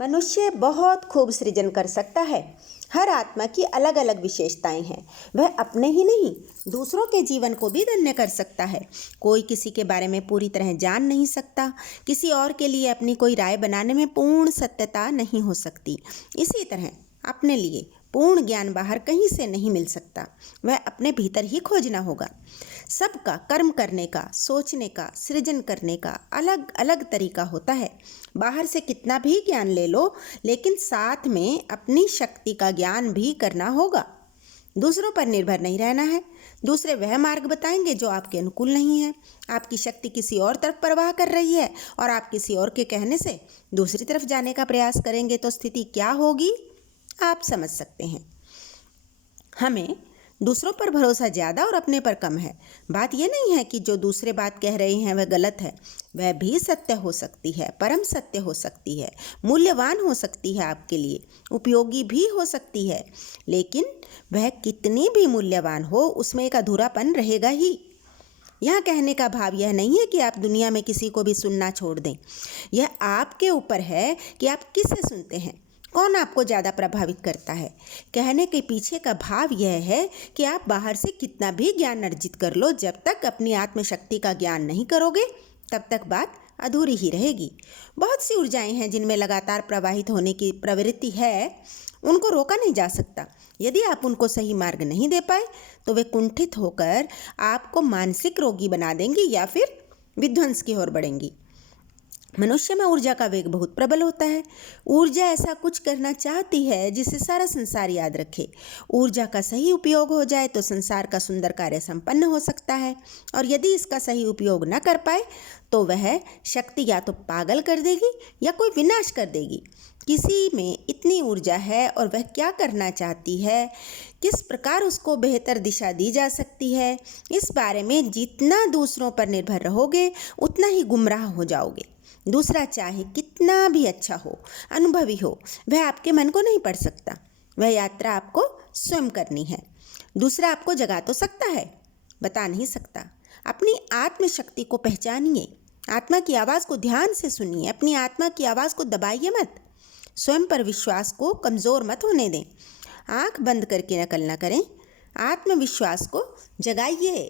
मनुष्य बहुत खूब सृजन कर सकता है। हर आत्मा की अलग अलग विशेषताएं हैं। वह अपने ही नहीं, दूसरों के जीवन को भी धन्य कर सकता है। कोई किसी के बारे में पूरी तरह जान नहीं सकता। किसी और के लिए अपनी कोई राय बनाने में पूर्ण सत्यता नहीं हो सकती। इसी तरह अपने लिए पूर्ण ज्ञान बाहर कहीं से नहीं मिल सकता। वह अपने भीतर ही खोजना होगा। सबका कर्म करने का, सोचने का, सृजन करने का अलग अलग तरीका होता है। बाहर से कितना भी ज्ञान ले लो, लेकिन साथ में अपनी शक्ति का ज्ञान भी करना होगा। दूसरों पर निर्भर नहीं रहना है। दूसरे वह मार्ग बताएंगे जो आपके अनुकूल नहीं है। आपकी शक्ति किसी और तरफ प्रवाह कर रही है और आप किसी और के कहने से दूसरी तरफ जाने का प्रयास करेंगे तो स्थिति क्या होगी, आप समझ सकते हैं। हमें दूसरों पर भरोसा ज़्यादा और अपने पर कम है। बात यह नहीं है कि जो दूसरे बात कह रहे हैं वह गलत है। वह भी सत्य हो सकती है, परम सत्य हो सकती है, मूल्यवान हो सकती है, आपके लिए उपयोगी भी हो सकती है। लेकिन वह कितनी भी मूल्यवान हो, उसमें एक अधूरापन रहेगा ही। यहाँ कहने का भाव यह नहीं है कि आप दुनिया में किसी को भी सुनना छोड़ दें। यह आपके ऊपर है कि आप किसे सुनते हैं, कौन आपको ज़्यादा प्रभावित करता है। कहने के पीछे का भाव यह है कि आप बाहर से कितना भी ज्ञान अर्जित कर लो, जब तक अपनी आत्मशक्ति का ज्ञान नहीं करोगे तब तक बात अधूरी ही रहेगी। बहुत सी ऊर्जाएं हैं जिनमें लगातार प्रवाहित होने की प्रवृत्ति है, उनको रोका नहीं जा सकता। यदि आप उनको सही मार्ग नहीं दे पाए तो वे कुंठित होकर आपको मानसिक रोगी बना देंगी या फिर विध्वंस की ओर बढ़ेंगी। मनुष्य में ऊर्जा का वेग बहुत प्रबल होता है। ऊर्जा ऐसा कुछ करना चाहती है जिसे सारा संसार याद रखे। ऊर्जा का सही उपयोग हो जाए तो संसार का सुंदर कार्य संपन्न हो सकता है, और यदि इसका सही उपयोग न कर पाए तो वह शक्ति या तो पागल कर देगी या कोई विनाश कर देगी। किसी में इतनी ऊर्जा है और वह क्या करना चाहती है, किस प्रकार उसको बेहतर दिशा दी जा सकती है, इस बारे में जितना दूसरों पर निर्भर रहोगे उतना ही गुमराह हो जाओगे। दूसरा चाहे कितना भी अच्छा हो, अनुभवी हो, वह आपके मन को नहीं पढ़ सकता। वह यात्रा आपको स्वयं करनी है। दूसरा आपको जगा तो सकता है, बता नहीं सकता। अपनी आत्मशक्ति को पहचानिए। आत्मा की आवाज़ को ध्यान से सुनिए। अपनी आत्मा की आवाज़ को दबाइए मत। स्वयं पर विश्वास को कमज़ोर मत होने दें। आँख बंद करके नकल न करें। आत्मविश्वास को जगाइए।